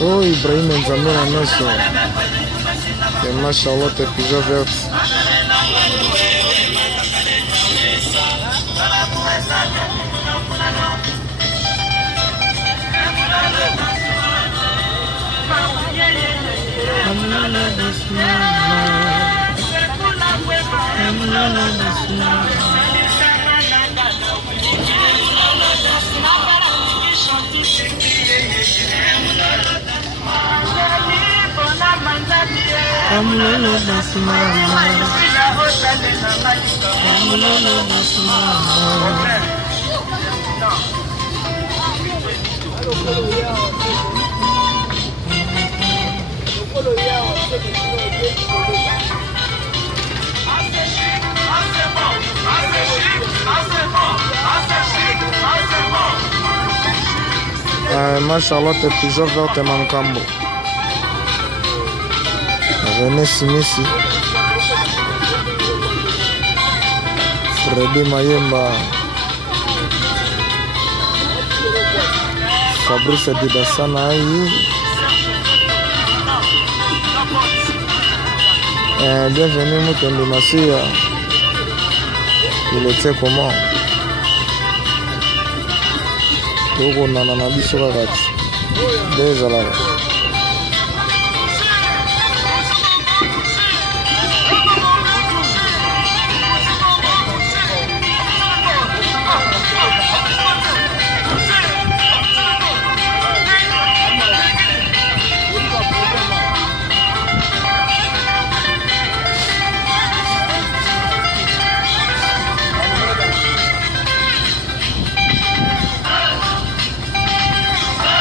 Oh, Ibrahim Nzambe na nyonso tema Charlotte Pigeon Verte. Ma Charlotte Pigeon Verte Mankambo. René Simisi, Freddy Mayemba, Fabrice Dibasana. Bienvenue Mukendi Masia. Il était comment? Togo nana na biso kati. Désolé.